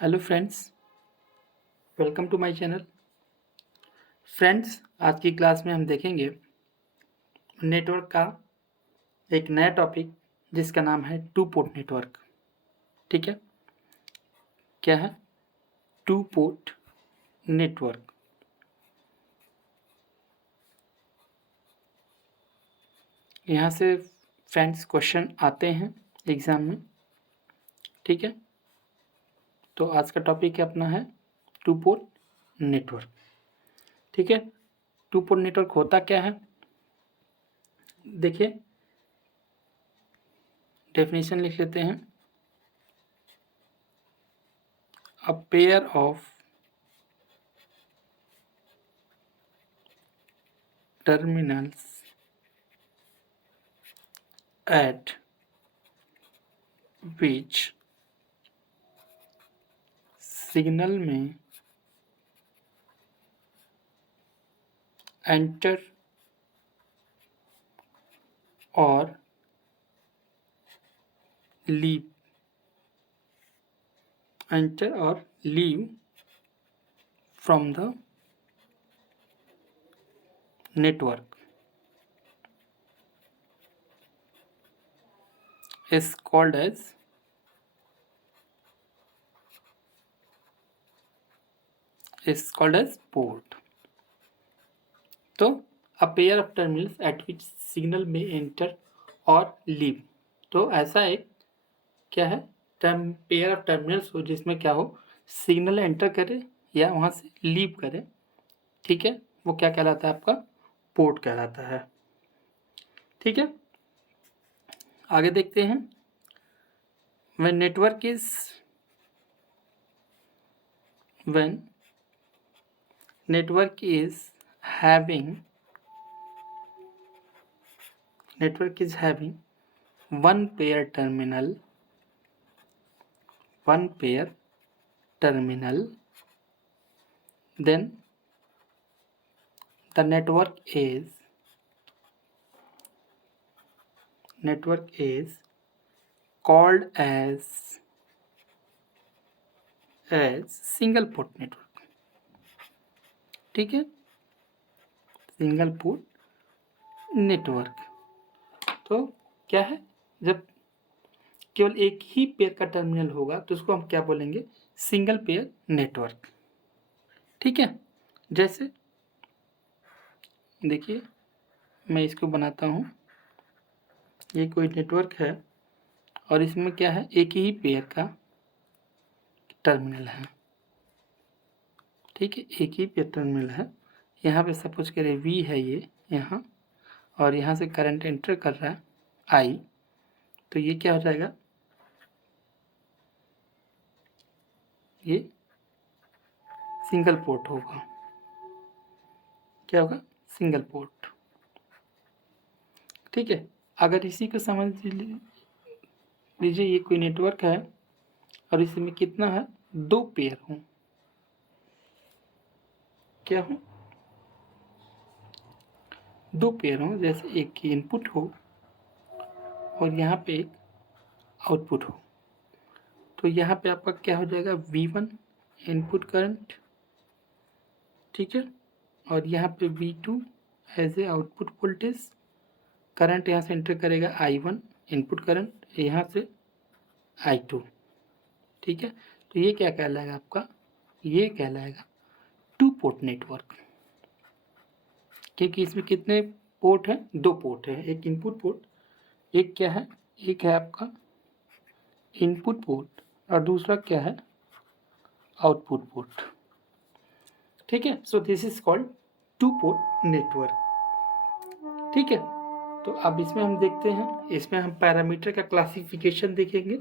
Hello friends, welcome to my channel. फ्रेंड्स, आज की क्लास में हम देखेंगे नेटवर्क का एक नया टॉपिक जिसका नाम है टू पोर्ट नेटवर्क। ठीक है, क्या है टू पोर्ट नेटवर्क? यहाँ से फ्रेंड्स क्वेश्चन आते हैं एग्ज़ाम में। ठीक है, तो आज का टॉपिक है अपना है टू पोर्ट नेटवर्क। ठीक है, टू पोर्ट नेटवर्क होता क्या है? देखिए, डेफिनेशन लिख लेते हैं। A pair of terminals at which signal में एंटर और leave from the network is called as port। तो a pair of terminals at which signal may enter और लीव, तो ऐसा एक क्या है पेयर ऑफ टर्मिनल्स हो जिसमें क्या हो सिग्नल एंटर करे या वहाँ से लीव करे। ठीक है, वो क्या कहलाता है? आपका पोर्ट कहलाता है। ठीक है, आगे देखते हैं। when network is when network is having one pair terminal then the network is called as single port network। ठीक है, सिंगल पोर्ट नेटवर्क तो क्या है? जब केवल एक ही पेयर का टर्मिनल होगा तो उसको हम क्या बोलेंगे? Single pair network. ठीक है, जैसे देखिए मैं इसको बनाता हूँ। ये कोई नेटवर्क है और इसमें क्या है? एक ही पेयर का टर्मिनल है। ठीक है, एक ही पेयर टर्मिनल है। यहाँ पे सपोज करें वी है ये यहाँ, और यहाँ से करंट एंटर कर रहा है आई, तो ये क्या हो जाएगा? ये सिंगल पोर्ट होगा। क्या होगा? Single port. ठीक है, अगर इसी को समझ लीजिए ये कोई नेटवर्क है और इसमें कितना है? दो पेयर हो। क्या हो? दो पेयर हो, जैसे एक की इनपुट हो और यहाँ पे एक आउटपुट हो। तो यहाँ पे आपका क्या हो जाएगा? V1 input current. ठीक है, और यहाँ पे V2 as a output voltage. Current यहाँ से एंटर करेगा I1 इनपुट करंट, यहाँ से I2। ठीक है, तो ये क्या कहलाएगा आपका? ये कहलाएगा टू पोर्ट नेटवर्क, क्योंकि इसमें कितने पोर्ट हैं? दो पोर्ट है। एक इनपुट पोर्ट, एक क्या है? एक है आपका इनपुट पोर्ट और दूसरा क्या है? Output port. ठीक है, so this is called two port network. ठीक है, तो अब इसमें हम देखते हैं, इसमें हम पैरामीटर का क्लासिफिकेशन देखेंगे।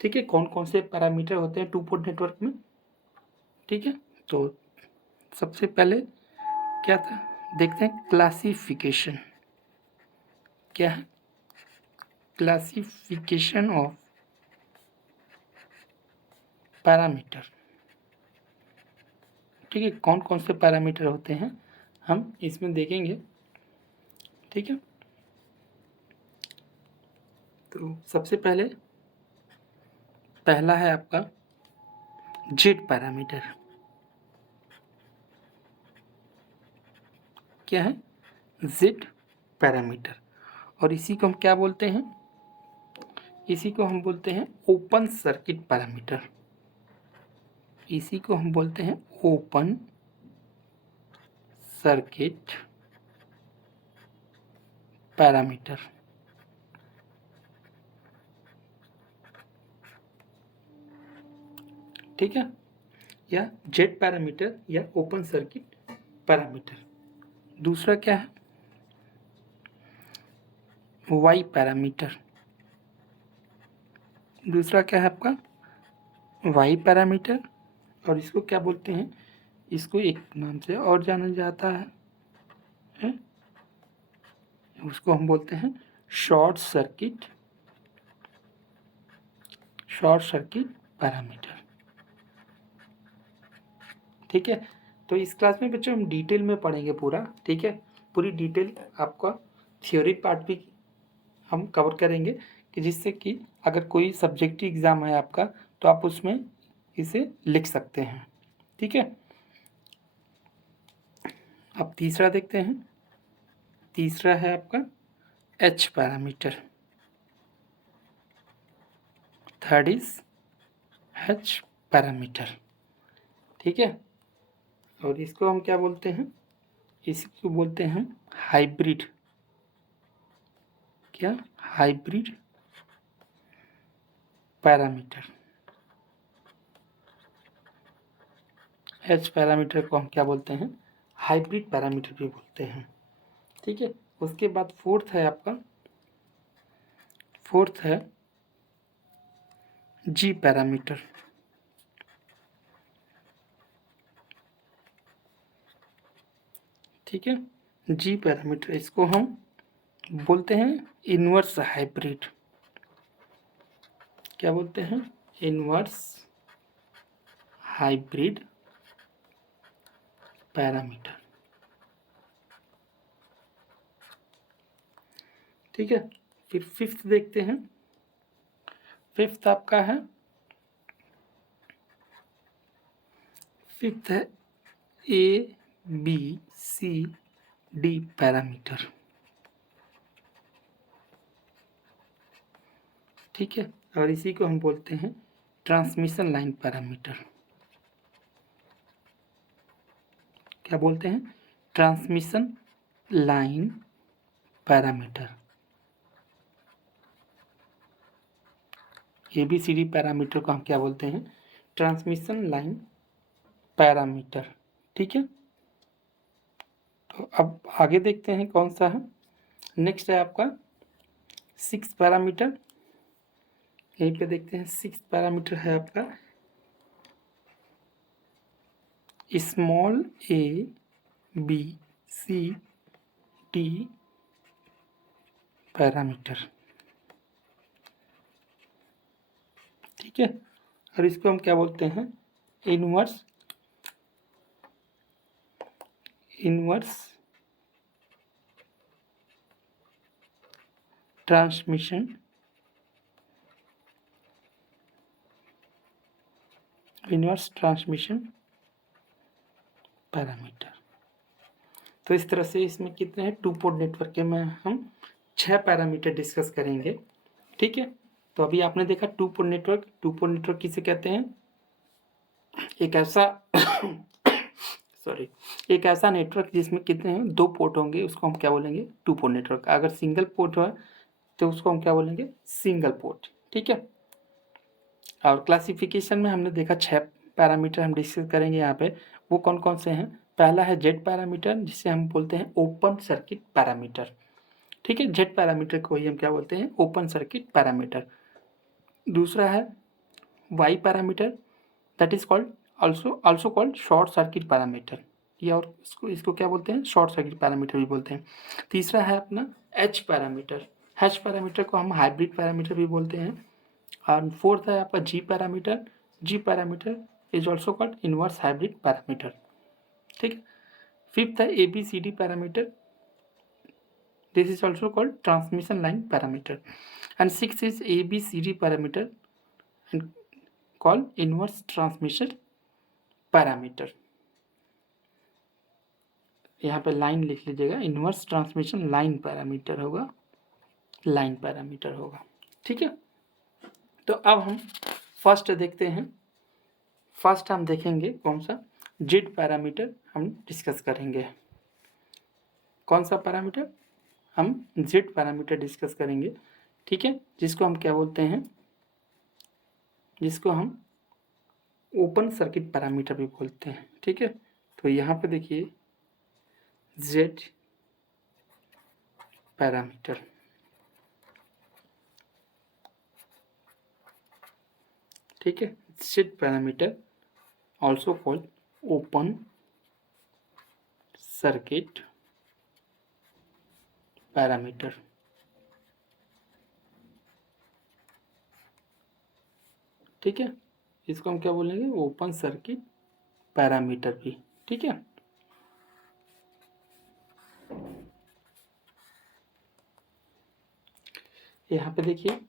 ठीक है, कौन कौन से पैरामीटर होते हैं टू पोर्ट नेटवर्क में। ठीक है, तो सबसे पहले क्या था देखते हैं, क्लासिफिकेशन। क्या है? Classification of parameter. ठीक है, कौन कौन से पैरामीटर होते हैं हम इसमें देखेंगे। ठीक है, तो सबसे पहले पहला है आपका जेड पैरामीटर। क्या है? Z parameter. और इसी को हम क्या बोलते हैं? इसी को हम बोलते हैं ओपन सर्किट पैरामीटर। इसी को हम बोलते हैं ओपन सर्किट पैरामीटर। ठीक है, या जेड पैरामीटर या ओपन सर्किट पैरामीटर। दूसरा क्या है? Y parameter. दूसरा क्या है आपका? Y parameter. और इसको क्या बोलते हैं? इसको एक नाम से और जाना जाता है? उसको हम बोलते हैं शॉर्ट सर्किट पैरामीटर। ठीक है, तो इस क्लास में बच्चों हम डिटेल में पढ़ेंगे पूरा। ठीक है, पूरी डिटेल आपका थ्योरी पार्ट भी हम कवर करेंगे कि जिससे कि अगर कोई सब्जेक्टिव एग्ज़ाम है आपका तो आप उसमें इसे लिख सकते हैं। ठीक है, अब तीसरा देखते हैं। तीसरा है आपका H parameter. Third is H parameter. ठीक है, और इसको हम क्या बोलते हैं? इसको बोलते हैं हाइब्रिड। क्या? Hybrid parameter. एच पैरामीटर को हम क्या बोलते हैं? हाइब्रिड पैरामीटर भी बोलते हैं। ठीक है, उसके बाद फोर्थ है आपका, फोर्थ है जी पैरामीटर। ठीक है, जी पैरामीटर इसको हम बोलते हैं इनवर्स हाइब्रिड। क्या बोलते हैं? Inverse hybrid parameter. ठीक है, फिर फिफ्थ देखते हैं। फिफ्थ आपका है, फिफ्थ है A B C D parameter. ठीक है, और इसी को हम बोलते हैं ट्रांसमिशन लाइन पैरामीटर। क्या बोलते हैं? Transmission line parameter. ABCD parameter को हम क्या बोलते हैं? Transmission line parameter. ठीक है, तो अब आगे देखते हैं कौन सा है। नेक्स्ट है आपका सिक्स पैरामीटर। यहीं पे देखते हैं, सिक्स पैरामीटर है आपका small a b c d parameter. ठीक है, और इसको हम क्या बोलते हैं? Inverse transmission parameter. तो इस तरह से इसमें कितने हैं? टू पोर्ट नेटवर्क के में हम 6 पैरामीटर डिस्कस करेंगे। ठीक है, तो अभी आपने देखा two port network. Two port network किसे कहते हैं? एक ऐसा सॉरी, एक ऐसा नेटवर्क जिसमें कितने हैं? 2 पोर्ट होंगे, उसको हम क्या बोलेंगे? Two port network. अगर सिंगल पोर्ट है तो उसको हम क्या बोलेंगे? Single port. ठीक है, और क्लासिफिकेशन में हमने देखा 6 पैरामीटर हम डिस्कस करेंगे यहाँ पे। वो कौन कौन से हैं? पहला है जेड पैरामीटर, जिसे हम बोलते हैं ओपन सर्किट पैरामीटर। ठीक है, जेड पैरामीटर को ही हम क्या बोलते हैं? Open circuit parameter. दूसरा है Y parameter, that is called also called short circuit parameter. ये और इसको क्या बोलते हैं? शॉर्ट सर्किट पैरामीटर भी बोलते हैं। तीसरा है अपना एच पैरामीटर। एच पैरामीटर को हम हाइब्रिड पैरामीटर भी बोलते हैं। और फोर्थ है आपका G parameter. G parameter is also called inverse hybrid parameter. ठीक है, फिफ्थ है ABCD parameter, this is also called transmission line parameter. And six is ABCD parameter, and called inverse transmission parameter. यहाँ पे line लिख लीजिएगा, inverse transmission line parameter होगा, line parameter होगा। ठीक है, तो अब हम फर्स्ट देखते हैं। फर्स्ट हम देखेंगे कौन सा, जेड पैरामीटर हम डिस्कस करेंगे। कौन सा पैरामीटर, हम जेड पैरामीटर डिस्कस करेंगे। ठीक है, जिसको हम क्या बोलते हैं, जिसको हम ओपन सर्किट पैरामीटर भी बोलते हैं। ठीक है, तो यहाँ पे देखिए जेड पैरामीटर, ठीक है, Z parameter also called open circuit parameter. ठीक है, इसको हम क्या बोलेंगे, ओपन सर्किट पैरामीटर भी। ठीक है, यहाँ पे देखिए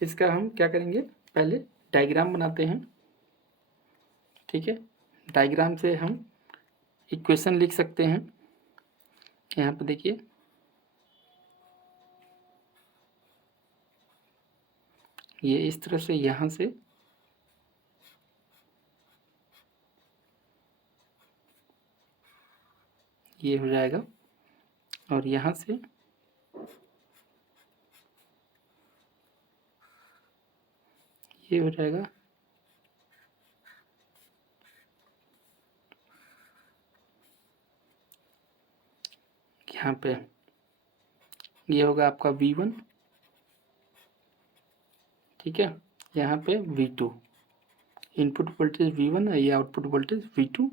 इसका हम क्या करेंगे, पहले डायग्राम बनाते हैं। ठीक है, डायग्राम से हम इक्वेशन लिख सकते हैं। यहाँ पे देखिए ये इस तरह से यहाँ से ये हो जाएगा और यहाँ से ये हो जाएगा, यहाँ पे ये होगा आपका V1। ठीक है, यहाँ पे V2, इनपुट वोल्टेज V1 है, ये आउटपुट वोल्टेज V2।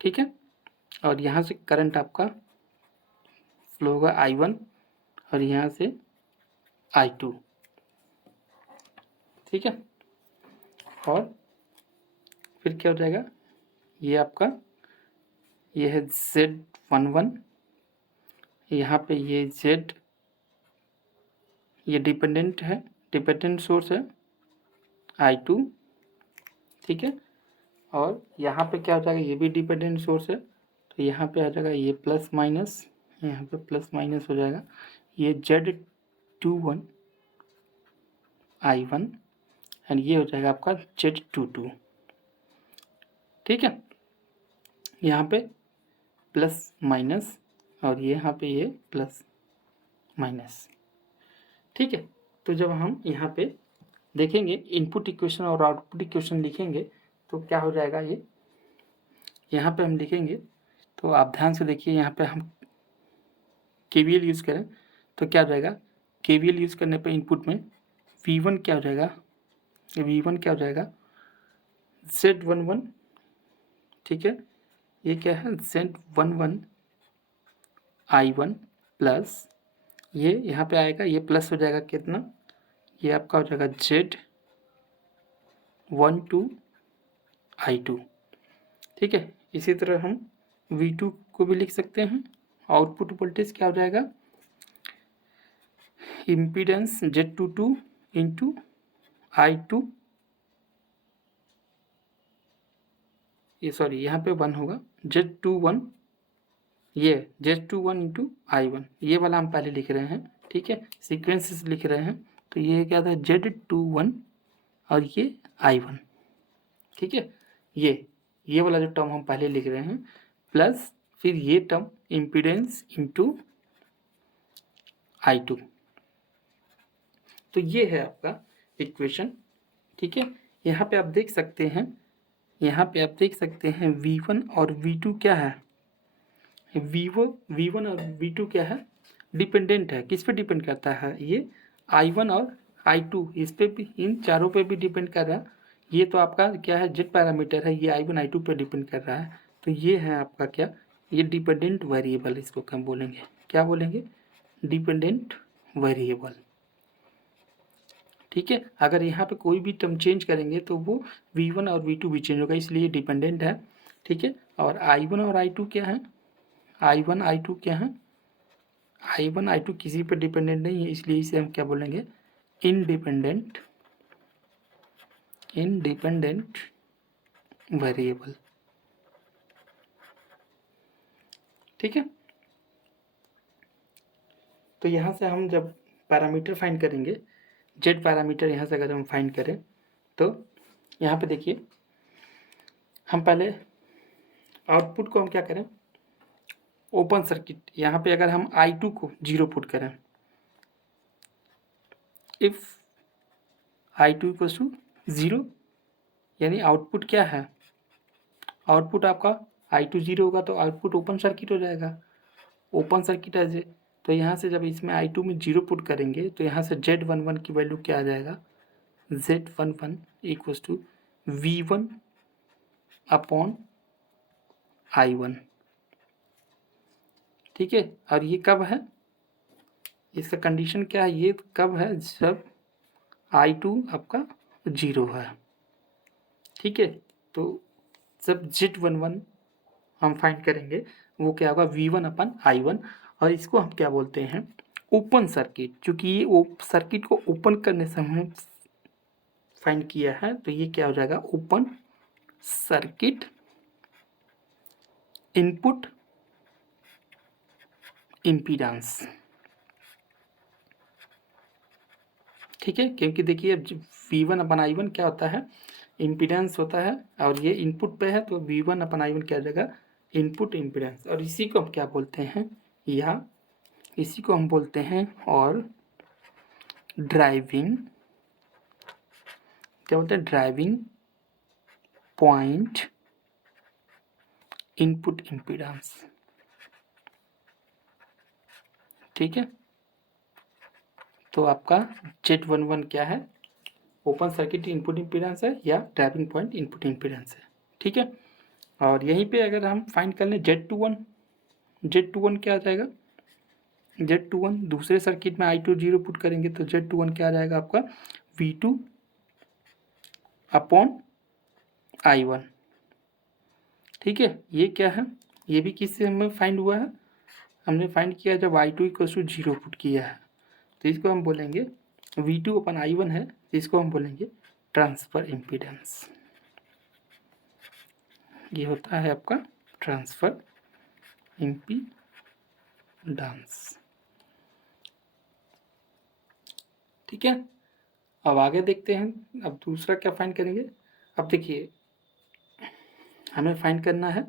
ठीक है, और यहाँ से करंट आपका फ्लो होगा I1 और यहाँ से I2। ठीक है, और फिर क्या हो जाएगा, ये आपका ये है Z11, यहाँ पे ये Z, ये डिपेंडेंट है, डिपेंडेंट सोर्स है I2। ठीक है, और यहाँ पे क्या हो जाएगा, ये भी डिपेंडेंट सोर्स है, तो यहाँ पे आ जाएगा ये प्लस माइनस, यहाँ पे प्लस माइनस हो जाएगा, ये Z21 I1 एंड ये हो जाएगा आपका Z22। ठीक है, यहाँ पे प्लस माइनस और यहाँ पे ये प्लस माइनस। ठीक है, तो जब हम यहाँ पे देखेंगे इनपुट इक्वेशन और आउटपुट इक्वेशन लिखेंगे तो क्या हो जाएगा, ये यहाँ पे हम लिखेंगे तो आप ध्यान से देखिए, यहाँ पे हम KVL यूज़ करें तो क्या हो जाएगा, KVL यूज़ करने पे इनपुट में V1 क्या हो जाएगा, V1 क्या हो जाएगा Z11। ठीक है, ये क्या है Z11 I1 प्लस ये यहाँ पे आएगा, ये प्लस हो जाएगा कितना, ये आपका हो जाएगा Z12 I2। ठीक है, इसी तरह हम V2 को भी लिख सकते हैं। आउटपुट वोल्टेज क्या हो जाएगा, इम्पीडेंस Z22 इंटू I2, ये सॉरी यहाँ पे 1 होगा, Z21, ये Z21 इंटू I1, ये वाला हम पहले लिख रहे हैं। ठीक है, सीक्वेंसेस लिख रहे हैं, तो ये क्या था Z21 और ये I1। ठीक है, ये वाला जो टर्म हम पहले लिख रहे हैं, प्लस फिर ये टर्म इम्पीडेंस इंटू I2। तो ये है आपका इक्वेशन। ठीक है, यहाँ पे आप देख सकते हैं, यहाँ पे आप देख सकते हैं V1 और V2 क्या है, V1 और V2 क्या है, डिपेंडेंट है। किस पे डिपेंड करता है, ये I1 और I2, इस पे भी, इन चारों पे भी डिपेंड कर रहा है। ये तो आपका क्या है, जेड पैरामीटर है, ये I1 I2 पे डिपेंड कर रहा है। तो ये है आपका क्या, ये डिपेंडेंट वेरिएबल, इसको हम बोलेंगे, क्या बोलेंगे, डिपेंडेंट वेरिएबल। ठीक है, अगर यहाँ पे कोई भी टर्म चेंज करेंगे तो वो V1 और V2 भी चेंज होगा, इसलिए डिपेंडेंट है। ठीक है, और I1 और I2 क्या है, I1 I2 क्या है, I1 I2 किसी पे डिपेंडेंट नहीं है, इसलिए इसे हम क्या बोलेंगे, इनडिपेंडेंट इंडिपेंडेंट वेरिएबल। ठीक है, तो यहाँ से हम जब पैरामीटर फाइंड करेंगे, जेड पैरामीटर यहाँ से अगर हम फाइंड करें तो यहाँ पे देखिए, हम पहले आउटपुट को हम क्या करें, ओपन सर्किट। यहाँ पे अगर हम I2 को 0 पुट करें, इफ I2 इक्वल्स टू 0, यानी आउटपुट क्या है, आउटपुट आपका I2 0 होगा तो आउटपुट ओपन सर्किट हो जाएगा, ओपन सर्किट एज ए। तो यहाँ से जब इसमें I2 में 0 पुट करेंगे तो यहाँ से Z11 की वैल्यू क्या आ जाएगा, Z11 equals to V1 upon I1। ठीक है, और ये कब है, इसका कंडीशन क्या है, ये कब है, जब I2 आपका 0 है। ठीक है, तो जब Z11 हम फाइंड करेंगे वो क्या होगा, V1 अपन I1, और इसको हम क्या बोलते हैं, ओपन सर्किट। चूँकि ये सर्किट को ओपन करने से हमने फाइंड किया है तो ये क्या हो जाएगा, ओपन सर्किट इनपुट इम्पीडेंस। ठीक है, क्योंकि देखिए V1 अपन I1 क्या होता है, इम्पीडेंस होता है, और ये इनपुट पे है तो V1 अपन I1 क्या हो जाएगा, इनपुट इम्पीडेंस। और इसी को हम क्या बोलते हैं, या इसी को हम बोलते हैं और ड्राइविंग, क्या बोलते हैं, ड्राइविंग पॉइंट इनपुट इम्पीडेंस। ठीक है, तो आपका Z11 क्या है, ओपन सर्किट इनपुट इम्पीडेंस है या ड्राइविंग पॉइंट इनपुट इम्पीडेंस है। ठीक है, और यहीं पे अगर हम फाइंड कर लें Z21 क्या आ जाएगा, Z21 दूसरे सर्किट में I2 0 पुट करेंगे तो Z21 क्या आ जाएगा आपका, V2 अपॉन I1। ठीक है, ये क्या है, ये भी किससे हमें फाइंड हुआ है, हमने फाइंड किया जब I2 इक्वल्स टू 0 पुट किया है। तो इसको हम बोलेंगे V2 अपन I1 है, इसको हम बोलेंगे ट्रांसफर इम्पीडेंस। ये होता है आपका ट्रांसफर इम्पीडेंस। ठीक है, अब आगे देखते हैं, अब दूसरा क्या फाइंड करेंगे। अब देखिए हमें फाइंड करना है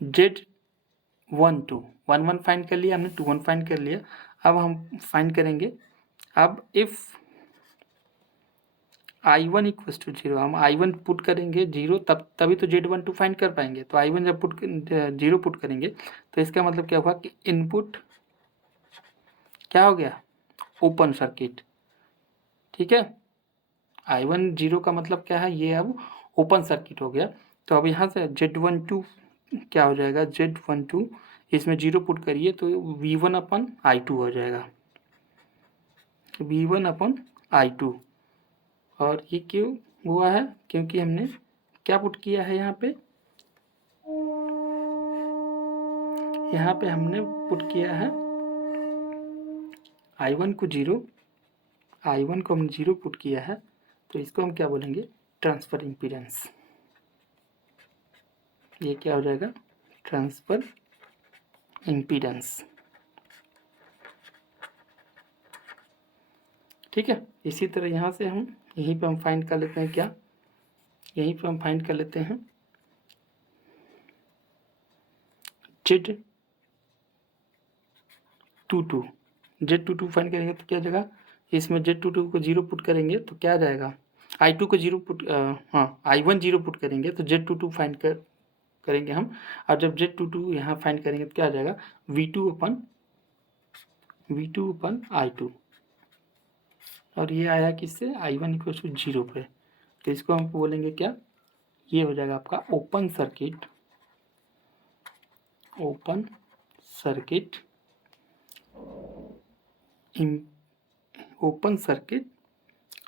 Z11 फाइंड कर लिया हमने, 21 फाइंड कर लिया। अब हम फाइंड करेंगे, अब इफ़ I1 इक्वल्स टू 0, हम I1 पुट करेंगे 0, तभी तो Z12 फाइंड कर पाएंगे। तो I1 जब 0 पुट करेंगे तो इसका मतलब क्या हुआ कि इनपुट क्या हो गया, ओपन सर्किट। ठीक है, I1 0 का मतलब क्या है, ये अब ओपन सर्किट हो गया। तो अब यहाँ से Z12 क्या हो जाएगा, Z12 इसमें 0 पुट करिए तो V1 अपन I2 हो जाएगा, V1 अपन I2। और ये क्यों हुआ है, क्योंकि हमने क्या पुट किया है, यहाँ पे हमने पुट किया है I1 को 0, I1 को हमने 0 पुट किया है, तो इसको हम क्या बोलेंगे, ट्रांसफर इम्पीडेंस। ये क्या हो जाएगा, ट्रांसफर इम्पीडेंस। ठीक है, इसी तरह यहाँ से हम यहीं पे हम फाइंड कर लेते हैं, क्या यहीं पे हम फाइंड कर लेते हैं Z22 फाइंड करेंगे तो क्या जाएगा, इसमें Z22 को 0 पुट करेंगे तो क्या आ जाएगा, I2 को 0 पुट, I1 0 पुट करेंगे तो Z22 फाइंड करेंगे हम। और जब Z22 यहाँ फाइंड करेंगे तो क्या आ जाएगा, V2 अपन I2, और ये आया किससे, I1 इक्वल टू 0 पे। तो इसको हम बोलेंगे क्या, ये हो जाएगा आपका ओपन सर्किट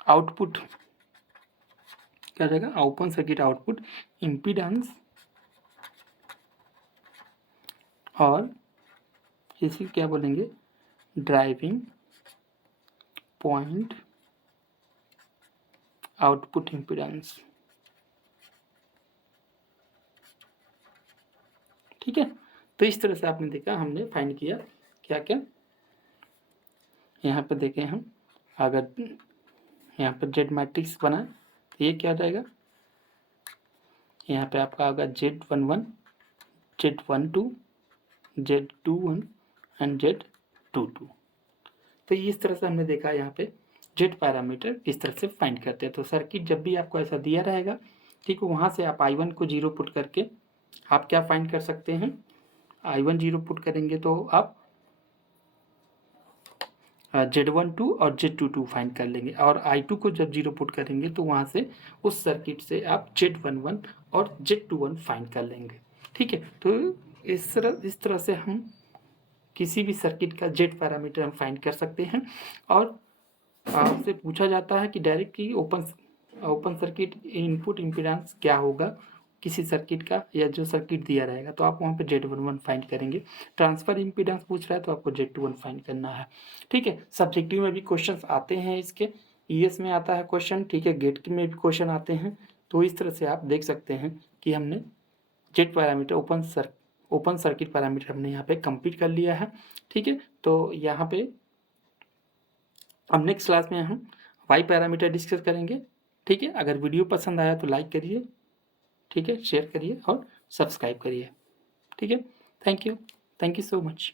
आउटपुट, क्या जाएगा, ओपन सर्किट आउटपुट इम्पीडेंस, और इसी क्या बोलेंगे, ड्राइविंग पॉइंट आउटपुट इम्पीडेंस। ठीक है, तो इस तरह से आपने देखा, हमने फाइंड किया क्या क्या। यहाँ पर देखें हम, अगर यहाँ पर जेड मैट्रिक्स बना तो ये क्या जाएगा, यहाँ पे आपका आएगा Z11, Z12, Z21 and Z22। तो इस तरह से हमने देखा यहाँ पे जेड पैरामीटर इस तरह से फाइंड करते हैं। तो सर्किट जब भी आपको ऐसा दिया रहेगा, ठीक है, वहाँ से आप I1 को 0 पुट करके आप क्या फाइंड कर सकते हैं, I1 0 पुट करेंगे तो आप Z12 और Z22 फाइंड कर लेंगे, और I2 को जब 0 पुट करेंगे तो वहाँ से उस सर्किट से आप Z11 और Z21 फाइंड कर लेंगे। ठीक है, तो इस तरह से हम किसी भी सर्किट का जेड पैरामीटर हम फाइंड कर सकते हैं। और आपसे पूछा जाता है कि डायरेक्ट की ओपन सर्किट इनपुट इम्पीडेंस क्या होगा किसी सर्किट का, या जो सर्किट दिया रहेगा, तो आप वहाँ पे Z11 फाइंड करेंगे। ट्रांसफर इम्पीडेंस पूछ रहा है तो आपको Z21 फाइंड करना है। ठीक है, सब्जेक्टिव में भी क्वेश्चन आते हैं इसके, ES में आता है क्वेश्चन, ठीक है, गेट में भी क्वेश्चन आते हैं। तो इस तरह से आप देख सकते हैं कि हमने Z parameter open circuit parameter हमने यहाँ पे कंप्लीट कर लिया है। ठीक है, तो यहाँ पे अब नेक्स्ट क्लास में हम वाई पैरामीटर डिस्कस करेंगे। ठीक है, अगर वीडियो पसंद आया तो लाइक करिए, ठीक है, शेयर करिए और सब्सक्राइब करिए। ठीक है, थैंक यू सो मच।